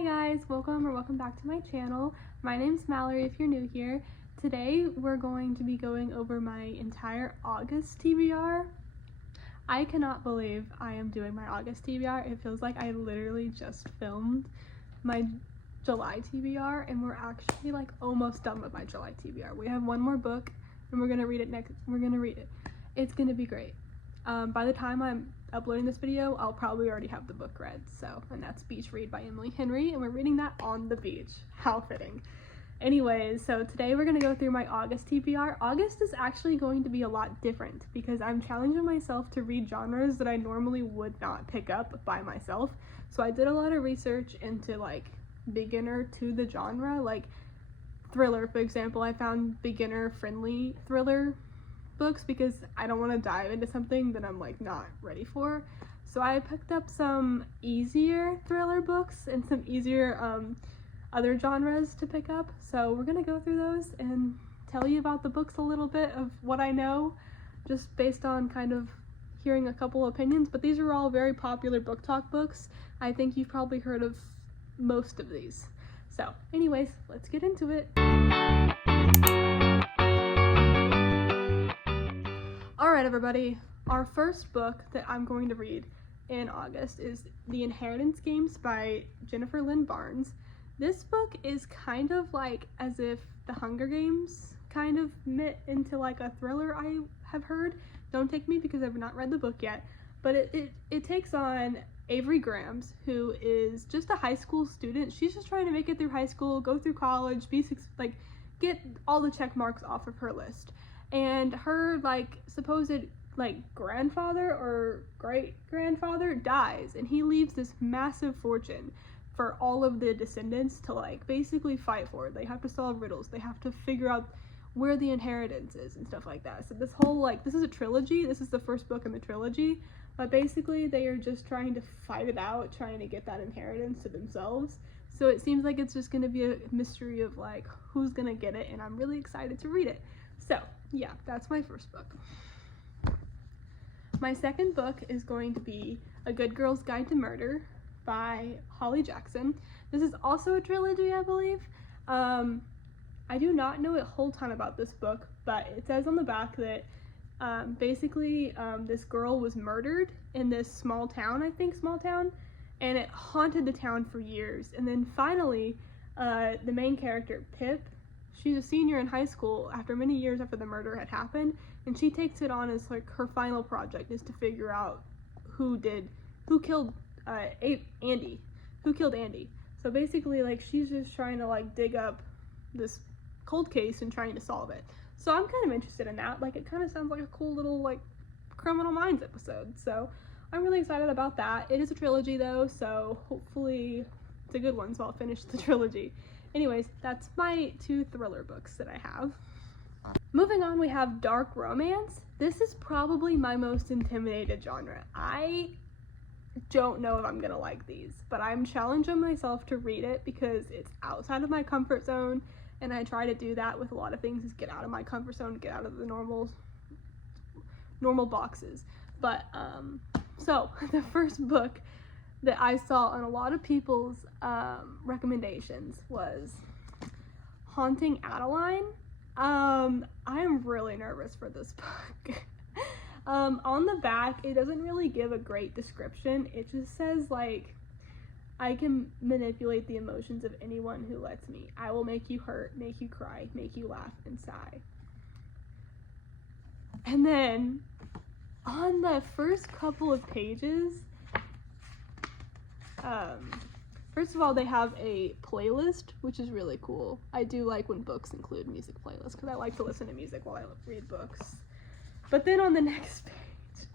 Hi guys, welcome back to my channel. My name's Mallory if you're new here. Today we're going to be going over my entire August TBR. I cannot believe I am doing my August TBR. It feels like I literally just filmed my July TBR and we're actually like almost done with my July TBR. We have one more book and we're gonna read it next. It's gonna be great. By the time I'm uploading this video, I'll probably already have the book read. And that's Beach Read by Emily Henry, and we're reading that on the beach. How fitting. Anyways, so today we're gonna go through my August TBR. August is actually going to be a lot different because I'm challenging myself to read genres that I normally would not pick up by myself. So I did a lot of research into like beginner to the genre, like thriller, for example. I found beginner friendly thriller books because I don't want to dive into something that I'm like not ready for. So I picked up some easier thriller books and some easier other genres to pick up. So we're gonna go through those and tell you about the books a little bit of what I know, just based on kind of hearing a couple opinions. But these are all very popular book talk books. I think you've probably heard of most of these. So anyways, let's get into it. Alright everybody, our first book that I'm going to read in August is The Inheritance Games by Jennifer Lynn Barnes. This book is kind of like as if The Hunger Games kind of met into like a thriller, I have heard. Don't take me because I've not read the book yet, but it takes on Avery Grams, who is just a high school student. She's just trying to make it through high school, go through college, get all the check marks off of her list. And her like supposed like grandfather or great grandfather dies, and he leaves this massive fortune for all of the descendants to like basically fight for. They have to solve riddles, they have to figure out where the inheritance is and stuff like that. So this whole like, this is a trilogy, this is the first book in the trilogy, but basically they are just trying to fight it out, trying to get that inheritance to themselves. So it seems like it's just going to be a mystery of like who's gonna get it, and I'm really excited to read it. So yeah, that's my first book. My second book is going to be A Good Girl's Guide to Murder by Holly Jackson. This is also a trilogy, I believe. I do not know a whole ton about this book, but it says on the back that basically this girl was murdered in this small town, and it haunted the town for years. And then finally, the main character, Pip, she's a senior in high school after many years after the murder had happened, and she takes it on as like her final project is to figure out who killed Andy. So basically like she's just trying to like dig up this cold case and trying to solve it. So I'm kind of interested in that. Like it kind of sounds like a cool little like Criminal Minds episode. So I'm really excited about that. It is a trilogy though, so hopefully it's a good one, so I'll finish the trilogy. Anyways, that's my two thriller books that I have. Moving on, we have dark romance. This is probably my most intimidated genre. I don't know if I'm gonna like these, but I'm challenging myself to read it because it's outside of my comfort zone, and I try to do that with a lot of things, is get out of my comfort zone, get out of the normal boxes. But so the first book that I saw on a lot of people's recommendations was Haunting Adeline. I'm really nervous for this book. On the back, it doesn't really give a great description. It just says like, I can manipulate the emotions of anyone who lets me. I will make you hurt, make you cry, make you laugh and sigh. And then on the first couple of pages, first of all, they have a playlist, which is really cool. I do like when books include music playlists because I like to listen to music while I read books. But then on the next page,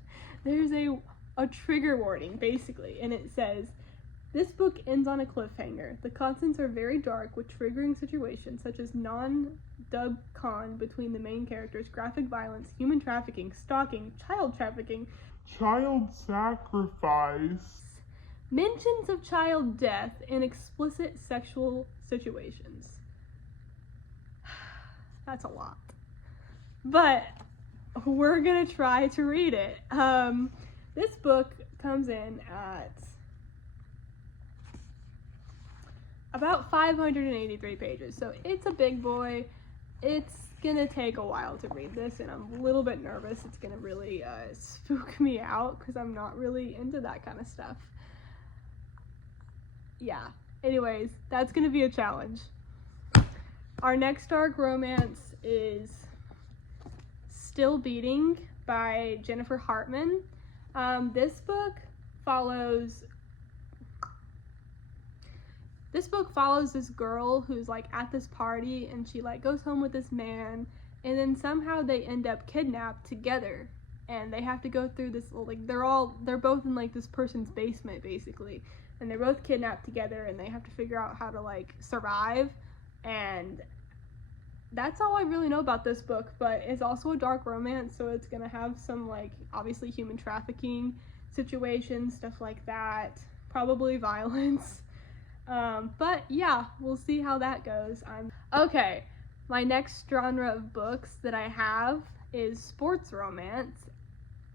there's a trigger warning, basically, and it says, this book ends on a cliffhanger. The contents are very dark with triggering situations such as non-dub con between the main characters, graphic violence, human trafficking, stalking, child sacrifice, mentions of child death, and explicit sexual situations. That's a lot. But we're gonna try to read it. This book comes in at about 583 pages, so it's a big boy. It's gonna take a while to read this, and I'm a little bit nervous it's gonna really spook me out because I'm not really into that kind of stuff. Yeah, anyways, that's gonna be a challenge. Our next dark romance is Still Beating by Jennifer Hartman. This book follows this girl who's like at this party, and she like goes home with this man, and then somehow they end up kidnapped together, and they have to go through this like they're both in like this person's basement basically, and they're both kidnapped together, and they have to figure out how to like survive. And that's all I really know about this book, but it's also a dark romance, so it's gonna have some like obviously human trafficking situations, stuff like that, probably violence. But yeah, we'll see how that goes. Okay, my next genre of books that I have is sports romance.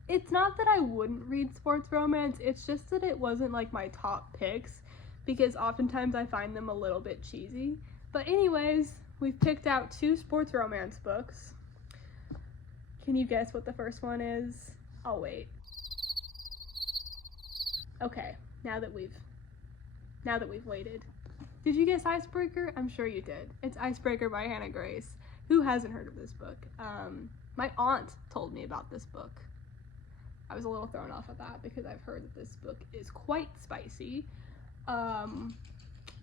It's not that I wouldn't read sports romance, it's just that it wasn't like my top picks, because oftentimes I find them a little bit cheesy. But anyways, we've picked out 2 sports romance books. Can you guess what the first one is? I'll wait. Okay, now that we've waited. Did you guess Icebreaker? I'm sure you did. It's Icebreaker by Hannah Grace. Who hasn't heard of this book? My aunt told me about this book. I was a little thrown off at that because I've heard that this book is quite spicy.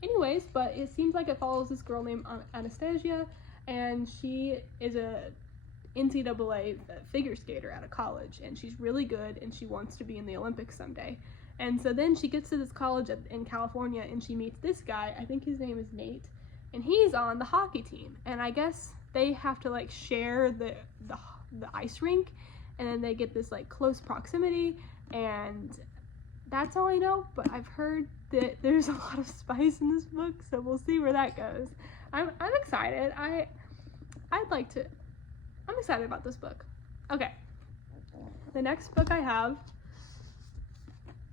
Anyways, but it seems like it follows this girl named Anastasia, and she is a NCAA figure skater at a college, and she's really good, and she wants to be in the Olympics someday. And so then she gets to this college in California, and she meets this guy, I think his name is Nate, and he's on the hockey team, and I guess they have to like share the ice rink, and then they get this like close proximity, and that's all I know. But I've heard that there's a lot of spice in this book, so we'll see where that goes. I'm excited. I'm excited about this book. Okay, the next book I have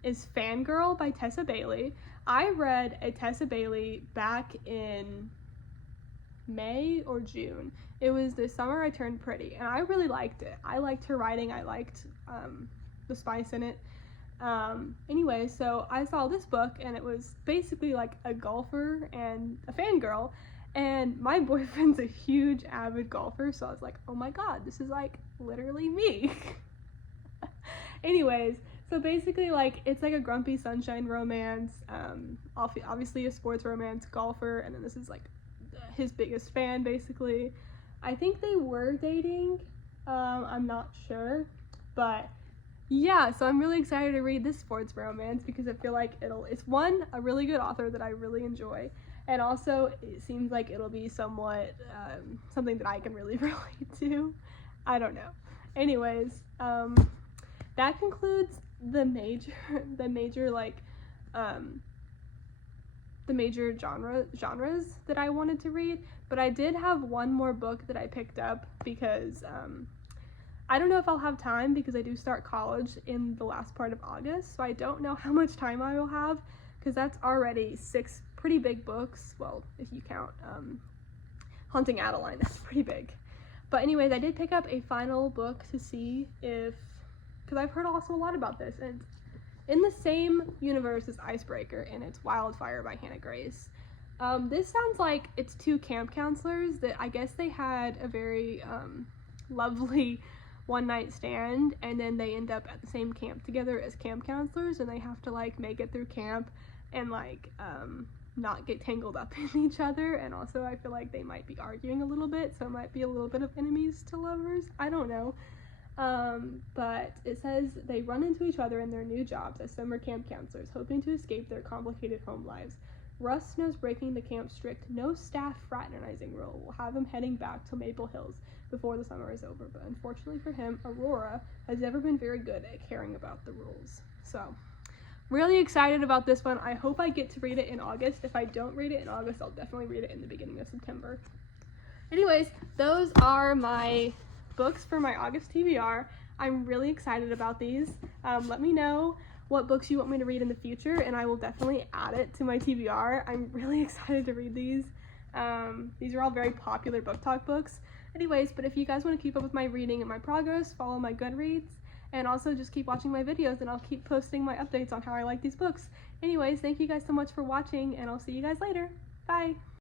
is Fangirl by Tessa Bailey. I read a Tessa Bailey back in May or June. It was the summer I turned pretty, and I really liked it. I liked her writing. I liked the spice in it. Anyway, so I saw this book, and it was basically like a golfer and a fangirl, and my boyfriend's a huge avid golfer, so I was like, oh my god, this is like literally me. Anyways, so basically like it's like a grumpy sunshine romance, obviously a sports romance, golfer, and then this is like his biggest fan basically. I think they were dating, I'm not sure, but yeah, so I'm really excited to read this sports romance because I feel like it's a really good author that I really enjoy, and also it seems like it'll be somewhat something that I can really relate to. I don't know. Anyways, that concludes the major genres that I wanted to read, but I did have one more book that I picked up because I don't know if I'll have time because I do start college in the last part of August, so I don't know how much time I will have because that's already 6 pretty big books. Well, if you count Hunting Adeline, that's pretty big. But anyways, I did pick up a final book to see because I've heard also a lot about this, and in the same universe as Icebreaker, and it's Wildfire by Hannah Grace. This sounds like it's 2 camp counselors that I guess they had a very lovely one-night stand, and then they end up at the same camp together as camp counselors, and they have to like make it through camp and like not get tangled up in each other. And also I feel like they might be arguing a little bit, so it might be a little bit of enemies to lovers, I don't know. But it says they run into each other in their new jobs as summer camp counselors, hoping to escape their complicated home lives. Russ knows breaking the camp's strict no staff fraternizing rule will have him heading back to Maple Hills before the summer is over, but unfortunately for him, Aurora has never been very good at caring about the rules. So, really excited about this one. I hope I get to read it in August. If I don't read it in August, I'll definitely read it in the beginning of September. Anyways, those are my books for my August TBR. I'm really excited about these. Let me know what books you want me to read in the future, and I will definitely add it to my TBR. I'm really excited to read these. These are all very popular book talk books. Anyways, but if you guys want to keep up with my reading and my progress, follow my Goodreads, and also just keep watching my videos, and I'll keep posting my updates on how I like these books. Anyways, thank you guys so much for watching, and I'll see you guys later. Bye!